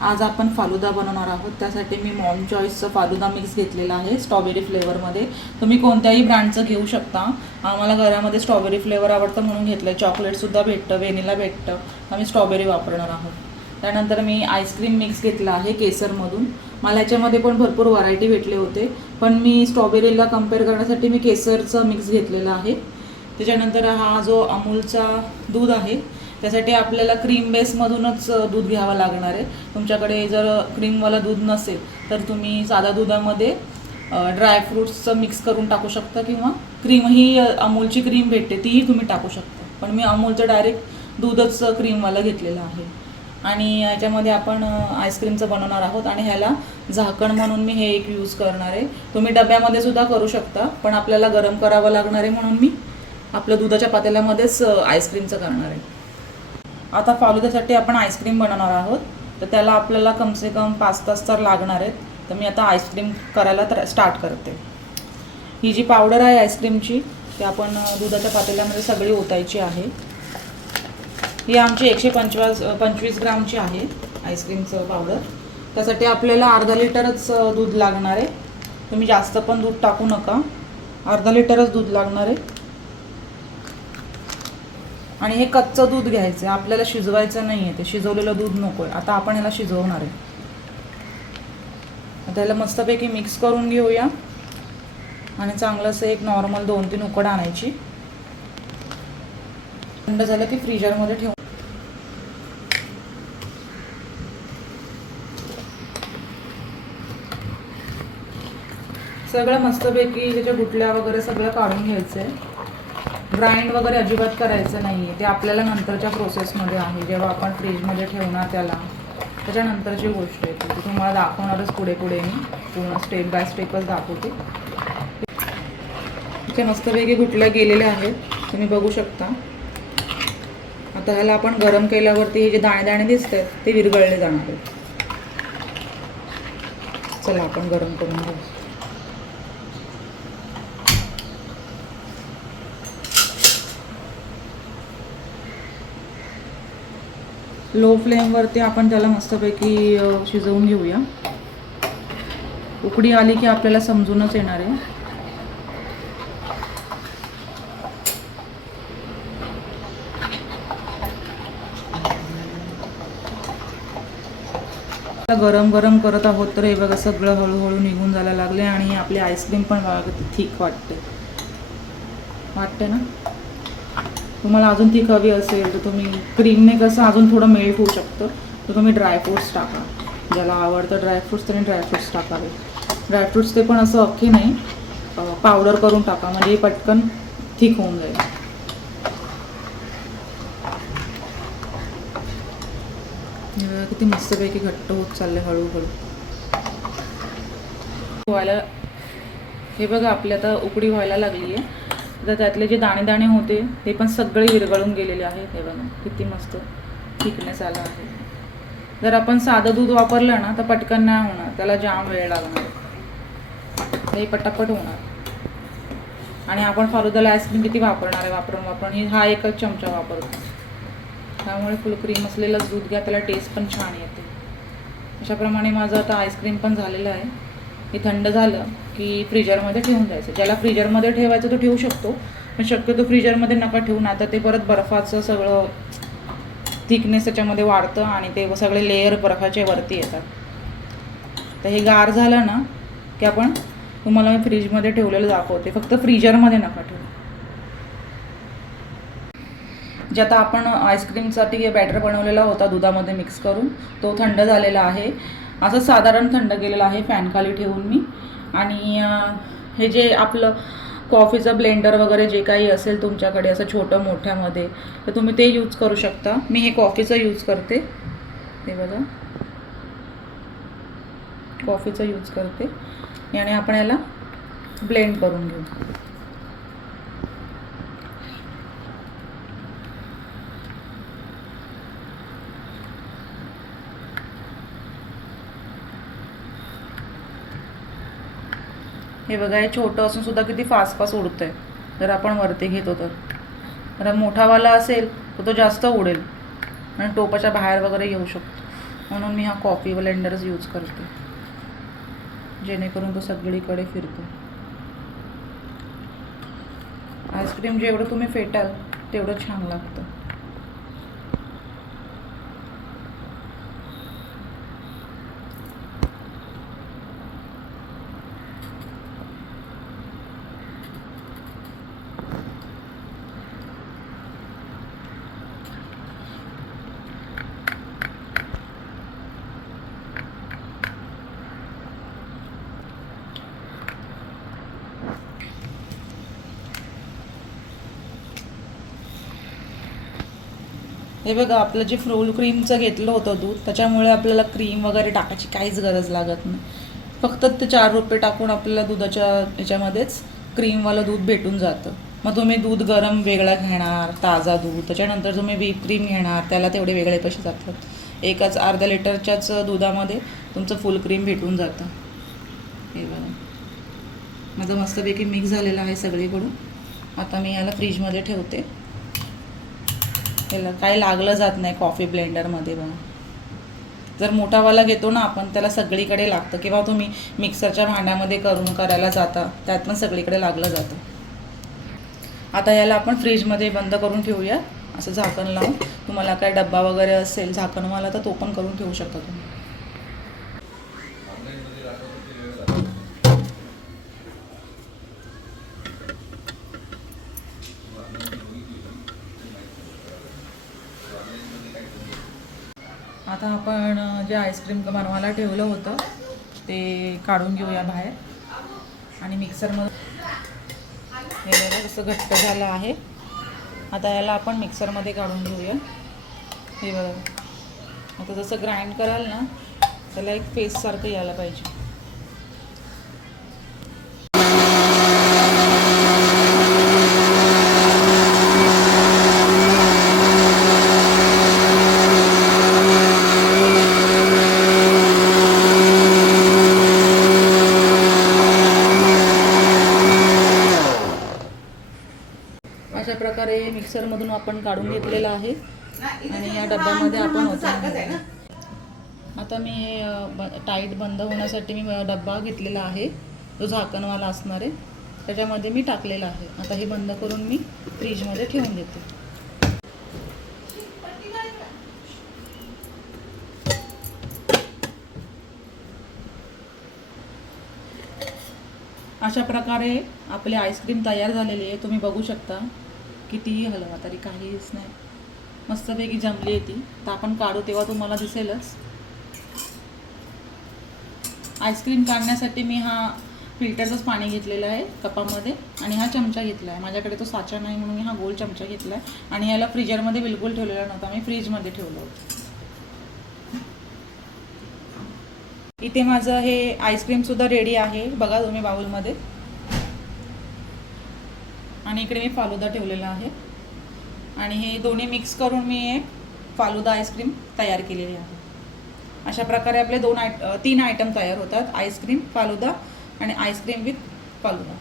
आज आपण फालुदा बनवणार आहोत. त्यासाठी मी मॉम चॉईसचं फालुदा मिक्स घेतलेला आहे स्ट्रॉबेरी फ्लेवरमध्ये तुम्ही कोणत्याही ब्रँडचं घेऊ शकता. आम्हाला घरामध्ये स्ट्रॉबेरी फ्लेवर आवडतं म्हणून घेतलं आहे चॉकलेटसुद्धा भेटतं व्हेनिला भेटतं. आम्ही स्ट्रॉबेरी वापरणार आहोत. त्यानंतर मी आईस्क्रीम मिक्स घेतला आहे केसरमधून. मला याच्यामध्ये पण भरपूर व्हरायटी भेटले होते. पण मी स्ट्रॉबेरीला कंपेअर करण्यासाठी मी केसरचं मिक्स घेतलेलं आहे. त्याच्यानंतर हा जो अमूलचा दूध आहे त्यासाठी आपल्याला क्रीम बेसमधूनच दूध घ्यावं लागणार आहे. तुमच्याकडे जर क्रीमवाला दूध नसेल तर तुम्ही साधा दुधामध्ये ड्रायफ्रूट्सचं मिक्स करून टाकू शकता किंवा क्रीमही अमूलची क्रीम भेटते तीही तुम्ही टाकू शकता. पण मी अमूलचं डायरेक्ट दूधच क्रीमवाला घेतलेलं आहे. आणि याच्यामध्ये आपण आईस्क्रीमचं बनवणार आहोत आणि ह्याला झाकण म्हणून मी हे एक यूज करणार आहे. तुम्ही डब्यामध्ये सुद्धा करू शकता पण आपल्याला गरम करावं लागणार आहे म्हणून मी आपल्या दुधाच्या पातेल्यामध्येच आईस्क्रीमचं करणार आहे. आता फालुद्यासाठी आपण आईस्क्रीम बनवणार आहोत. तर त्याला आपल्याला कमसे कम पाच तास तर लागणार आहेत. तर मी आता आईस्क्रीम करायला तर स्टार्ट करते. ही जी पावडर आहे आईस्क्रीमची ती आपण दुधाच्या पातेल्यामध्ये सगळी ओतायची आहे. ही आमची एकशे पंचवास पंचवीस ग्रामची आहे आईस्क्रीमचं पावडर. त्यासाठी आपल्याला अर्धा लिटरच दूध लागणार आहे. तुम्ही जास्त पण दूध टाकू नका. अर्धा लिटरच दूध लागणार आहे. आणि हे कच्चं दूध घ्यायचं आहे आपल्याला शिजवायचं नाही आहे ते. शिजवलेलं दूध नको आहे आता आपण ह्याला शिजवणार आहे. आता मस्तपैकी मिक्स करून घेऊया. आणि चांगलंसं एक नॉर्मल दोन तीन उकड आणायची. थंड झालं की फ्रीजरमध्ये ठेवून सगळं मस्तपैकी त्याच्या गुटल्या वगैरे सगळं काढून घ्यायचं आहे ग्राइंड वगैरे अजिबात करायचं नाही आहे ते आपल्याला नंतरच्या प्रोसेसमध्ये आहे. जेव्हा आपण फ्रीजमध्ये ठेवणार त्याला त्याच्यानंतरची गोष्ट आहे ती. तुम्हाला दाखवणारच पुढे पुढे मी. पूर्ण स्टेप बाय स्टेपच दाखवते. इथे मस्तपैकी घुटल्या गेलेल्या आहेत. तुम्ही बघू शकता. आता ह्याला आपण गरम केल्यावरती हे जे दाणे दाणे दिसत आहेत ते विरघळले जाणार आहेत. चला आपण गरम करून घेऊ. लो फ्लेमवरती आपण त्याला मस्तपैकी शिजवून घेऊया. उकडी आली की आपल्याला समजूनच येणार आहे. गरम गरम करत आहोत तर हे बघा सगळं हळूहळू निघून जायला लागले आणि आपली आईस्क्रीम पण थिक वाटते वाटते ना? तुम्हाला अजून ती हवी असेल तर तुम्ही क्रीमने कसं अजून थोडं मेल्ट होऊ शकतं. तर तुम्ही ड्रायफ्रूट्स टाका. ज्याला आवडतं ड्रायफ्रूट्स त्याने ड्रायफ्रूट्स टाकावे. ड्रायफ्रूट्स ते पण असं अख्खे नाही. पावडर करून टाका. म्हणजे पटकन थिक होऊन जाईल. किती मस्तपैकी घट्ट होत चालले हळूहळू. व्हायला हे बघा आपली आता उकडी व्हायला लागली आहे तर त्यातले जे दाणे दाणे होते ते पण सगळे विरघळून गेलेले आहेत. हे बघा किती मस्त थिकनेस आला आहे. जर आपण साधं दूध वापरलं ना तर पटकन नाही होणार. त्याला जाम वेळ लागणार. हे पटापट होणार. आणि आपण फालुदाला आईस्क्रीम किती वापरणार आहे वापरून वापरून. हा एकच चमचा वापरतो. त्यामुळे फुल क्रीम असलेलंच दूध घ्या त्याला टेस्ट पण छान येते. अशाप्रमाणे माझं आता आईस्क्रीम पण झालेलं आहे. हे थंड झालं की फ्रीजरमध्ये ठेवून जायचं ज्याला फ्रीजरमध्ये ठेवायचं तो ठेवू शकतो पण शक्यतो फ्रीजरमध्ये नका ठेवून. आता ते परत बर्फाचं सगळं थिकनेस त्याच्यामध्ये वाढतं आणि ते सगळे लेअर बर्फाचे वरती येतात. तर हे गार झालं ना की आपण तुम्हाला मी फ्रीजमध्ये ठेवलेलं दाखवते. फक्त फ्रीजरमध्ये नका ठेवू. जे आता आपण आईस्क्रीमसाठी बॅटर बनवलेला होता दुधामध्ये मिक्स करून तो थंड झालेला आहे. असं साधारण थंड केलेलं आहे फॅनखाली ठेवून मी. आणि हे जे आपलं कॉफीचं ब्लेंडर वगैरे जे काही असेल तुमच्याकडे असं छोटं मोठ्यामध्ये तर तुम्ही ते यूज करू शकता. मी हे कॉफीचं यूज करते. हे बघा. कॉफीचं यूज करते. याने आपण याला ब्लेंड करून घेऊ. हे बघा हे छोटं असून सुद्धा किती फास्ट फास्ट उडतं आहे जर आपण वरती घेतो तर. जर मोठावाला असेल तर तो जास्त उडेल. आणि टोपाच्या बाहेर वगैरे येऊ शकतो. म्हणून मी हा कॉफी ब्लेंडरच यूज करते. जेणेकरून तो सगळीकडे फिरतो. आईस्क्रीम जेवढं तुम्ही फेटाल तेवढं छान लागतं. हे बघा आपलं जे फ्रोल क्रीमचं घेतलं होतं दूध त्याच्यामुळे आपल्याला क्रीम वगैरे टाकायची काहीच गरज लागत नाही. फक्त ते चार रुपये टाकून आपल्याला दुधाच्या याच्यामध्येच क्रीमवालं दूध भेटून जातं. मग तुम्ही दूध गरम वेगळा घेणार ताजा दूध त्याच्यानंतर तुम्ही व्हीप क्रीम घेणार त्याला तेवढे वेगळे पैसे जातात. एकाच अर्ध्या लिटरच्याच दुधामध्ये तुमचं फुल क्रीम भेटून जातं. हे बघा. माझं मस्तपैकी मिक्स झालेलं आहे सगळीकडून. आता मी याला फ्रीजमध्ये ठेवते. त्याला काही लागलं जात नाही कॉफी ब्लेंडरमध्ये बघा जर मोठावाला घेतो ना आपण त्याला सगळीकडे लागतं. किंवा तुम्ही मिक्सरच्या भांड्यामध्ये करून करायला जाता त्यात पण सगळीकडे लागलं जातं. आता याला आपण फ्रीजमध्ये बंद करून ठेवूया. असं झाकण लावून. तुम्हाला काय डब्बा वगैरे असेल झाकणवाला तर तो पण करून ठेवू शकता तुम्ही. आता आपण जे आईस्क्रीम बनवायला ठेवलं होतं ते काढून घेऊया बाहेर. आणि मिक्सरमध्ये हे बघा कसं घट्ट झालं आहे. आता याला आपण मिक्सरमध्ये काढून घेऊया. हे बघा. आता जसं ग्राइंड कराल ना त्याला एक पेस्टसारखं यायला पाहिजे. अशा मिक्सरमधून आपण काढून घेतलेलं आहे. आणि या डब्यामध्ये आपण होतो. आता मी हे टाईट बंद होण्यासाठी मी डब्बा घेतलेला आहे. जो झाकणवाला असणार आहे. त्याच्यामध्ये मी टाकलेला आहे. आता हे बंद करून मी फ्रीजमध्ये ठेवून देते. अशा प्रकारे आपली आईस्क्रीम तयार झालेली आहे. तुम्ही बघू शकता. कितीही हलवा तरी काहीच नाही. मस्तपैकी जमली आहे ती. तर आपण काढू तेव्हा तुम्हाला दिसेलच. आईस्क्रीम काढण्यासाठी मी हा फिल्टरचंच पाणी घेतलेलं आहे कपामध्ये आणि हा चमचा घेतला आहे. माझ्याकडे तो साचा नाही म्हणून मी हा गोल चमचा घेतला आहे. आणि याला फ्रीजरमध्ये बिलकुल ठेवलेला नव्हता. मी फ्रीजमध्ये ठेवलं होतं. इथे माझं हे आईस्क्रीमसुद्धा रेडी आहे. बघा तुम्ही बाउलमध्ये आणि इकडे मी फालुदा ठेवलेला आहे. आणि हे दोन्ही मिक्स करून मी एक फालुदा आईस्क्रीम तयार केलेली आहे. अशा प्रकारे आपले दोन आय तीन आयटम तयार होतात. आईस्क्रीम फालुदा आणि आईस्क्रीम विथ फालुदा.